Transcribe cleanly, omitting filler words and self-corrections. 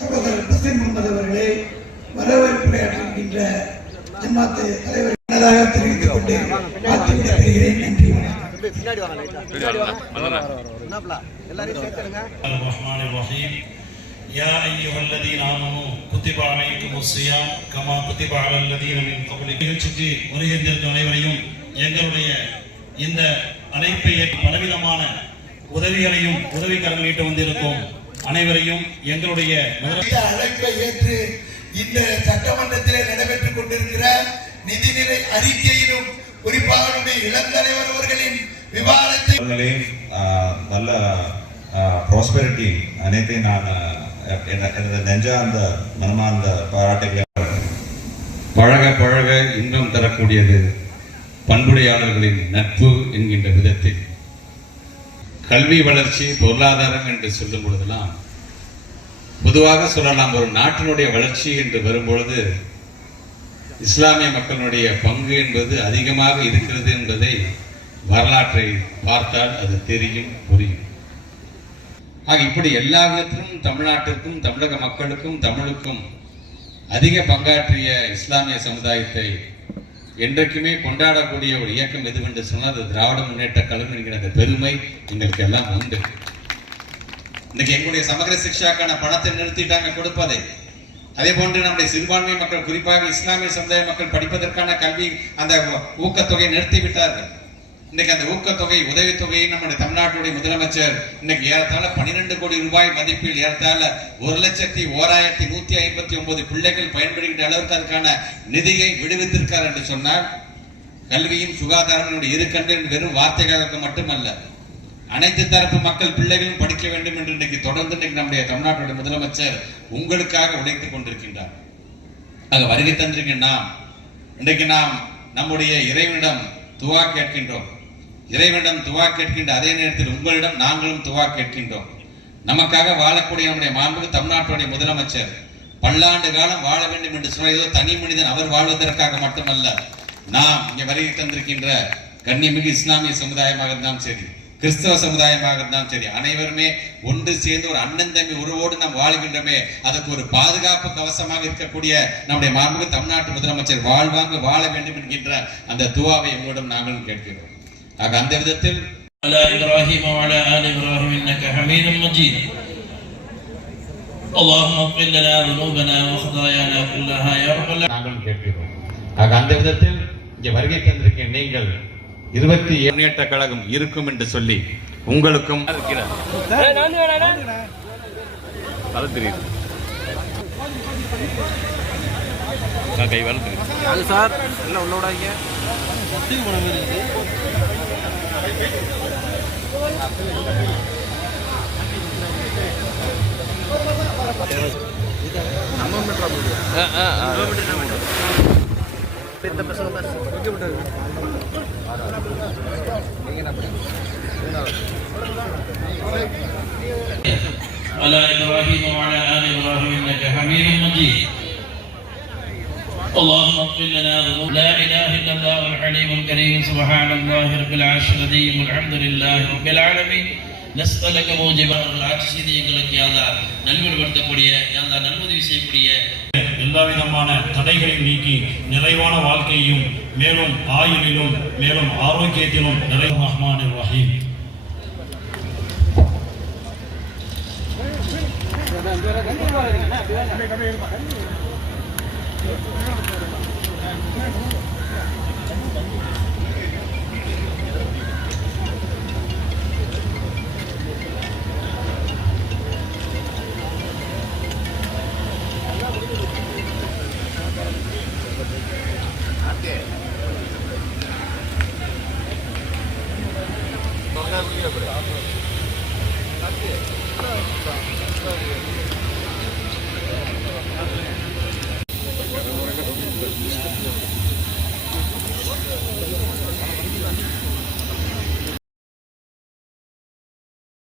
சகோதரர் பசீர் முகமது அவர்களை வரவேற்புரையாற்றுகின்ற ஜமாத்து தலைவர் தெரிவித்துக் கொண்டு வாழ்த்துவிட பெறுகிறேன். நன்றி. يا أيها الذين آمنوا كتب عليكم الصيام كما كتب على الذين من قبلكم நிகழ்ச்சிக்கு வருகின்ற அனைவரையும் எங்களுடைய இந்த அழைப்பை பலவிதமான உதவிகளையும் உதவிக்கரம் நீட்ட வந்திருக்கும் அனைவரையும் எங்களுடைய அழைப்பை ஏற்று இந்த சட்டமன்றத்திலே நடைபெற்றுக் கொண்டிருக்கிற நிதிநிலை அறிக்கையிலும் குறிப்பாக இளந்தலைவர் அவர்களின் விவாதத்தை நல்ல ப்ராஸ்பெரிட்டி அனைத்தையும் நான் நெஞ்சார்ந்த மனமார்ந்த பாராட்டுகளை பழக பழக இன்பம் தரக்கூடியது பண்புடையாளர்களின் நட்பு என்கின்ற விதத்தில் கல்வி வளர்ச்சி பொருளாதாரம் என்று சொல்லும் பொழுதெல்லாம் பொதுவாக சொல்லலாம், ஒரு நாட்டினுடைய வளர்ச்சி என்று வரும்பொழுது இஸ்லாமிய மக்களுடைய பங்கு என்பது அதிகமாக இருக்கிறது என்பதை வரலாற்றை பார்த்தால் அது தெரியும், புரியும். ஆக இப்படி எல்லா விதத்திலும் தமிழ்நாட்டிற்கும் தமிழக மக்களுக்கும் தமிழுக்கும் அதிக பங்காற்றிய இஸ்லாமிய சமுதாயத்தை என்றைக்குமே கொண்டாடக்கூடிய ஒரு இயக்கம் எதுவென்று சொன்னால் அது திராவிட முன்னேற்ற கழகம் என்கிற அந்த பெருமை எங்களுக்கு எல்லாம் உண்டு. இன்னைக்கு எங்களுடைய சமகர சிக்ஷாக்கான பணத்தை நிறுத்திட்டாங்க கொடுப்பதை. அதே போன்று நம்முடைய சிறுபான்மை மக்கள் குறிப்பாக இஸ்லாமிய சமுதாய மக்கள் படிப்பதற்கான கல்வி அந்த ஊக்கத்தொகை நிறுத்தி விட்டார்கள். இன்னைக்கு அந்த ஊக்கத்தொகை உதவித்தொகையை நம்முடைய தமிழ்நாட்டுடைய முதலமைச்சர் இன்னைக்கு ஏறத்தாழ 12 கோடி ரூபாய் மதிப்பில் ஏறத்தாழ 1,01,159 பிள்ளைகள் பயன்படுகின்ற அளவிற்கு அதுக்கான நிதியை விடுவித்திருக்கார் என்று சொன்னால் கல்வியும் சுகாதாரம் இரு கண்கள் வெறும் வார்த்தைகளுக்கு மட்டுமல்ல, அனைத்து தரப்பு மக்கள் பிள்ளைகளும் படிக்க வேண்டும் என்று இன்னைக்கு தொடர்ந்து இன்னைக்கு நம்முடைய தமிழ்நாட்டுடைய முதலமைச்சர் உங்களுக்காக உழைத்துக் கொண்டிருக்கின்றார். ஆக வருகை தந்திருக்கின்ற இன்றைக்கு நாம் நம்முடைய இறைவனிடம் துவா கேட்கின்றோம். இறைவனிடம் துவா கேட்கின்ற அதே நேரத்தில் உங்களிடம் நாங்களும் துவா கேட்கின்றோம். நமக்காக வாழக்கூடிய நம்முடைய மாண்புமிகு தமிழ்நாட்டுடைய முதலமைச்சர் பல்லாண்டு காலம் வாழ வேண்டும் என்று சொன்ன ஏதோ தனி மனிதன் அவர் வாழ்வதற்காக மட்டுமல்ல, நாம் இங்கே வருகை தந்திருக்கின்ற கண்ணியமிகு இஸ்லாமிய சமுதாயமாக இருந்தாலும் சரி, கிறிஸ்தவ சமுதாயமாக இருந்தாலும் சரி, அனைவருமே ஒன்று சேர்ந்து ஒரு அண்ணன் தம்பி உறவோடு நாம் வாழ்கின்றமே, அதுக்கு ஒரு பாதுகாப்பு கவசமாக இருக்கக்கூடிய நம்முடைய மாண்புமிகு தமிழ்நாட்டு முதலமைச்சர் வாழ்வாங்க வாழ வேண்டும் என்கின்ற அந்த துவாவை உங்களிடம் நாங்களும் கேட்கிறோம். ஆக அந்த விதத்தில் இப்ராஹிம் وعلى آل إبراهيم إنك حميد مجيد اللهم اغفر لنا ذنوبنا وخطايانا كلها يا رب العالمين நாங்களும் கேட்கிறோம். ஆக அந்த விதத்தில் இங்கே வருகை தந்திருக்கிற நீங்கள் 27 முன்னேற்ற கழகம் இருக்கும் என்று சொல்லி உங்களுக்கும் கை வளர்த்து சார் எல்லாம் உள்ளோடாங்க على إبراهيم وعلى آل إبراهيم إنك حميد مجيد اللهم اغفر لنا ذنوبنا لا إله إلا الله الحليم الكريم سبحان الله رب العرش العظيم والحمد لله رب العالمين نسألك موجبات العرش எங்களுக்கு யாழ்லா நன்மைப்படுத்தக்கூடிய யாழ்லா நன்முதவி செய்யக்கூடிய எல்லா விதமான தடைகளையும் நீக்கி நிறைவான வாழ்க்கையும் மேலும் ஆயுளிலும் மேலும் ஆரோக்கியத்திலும் நிறைவு ரஹ்மானிர் ரஹீம்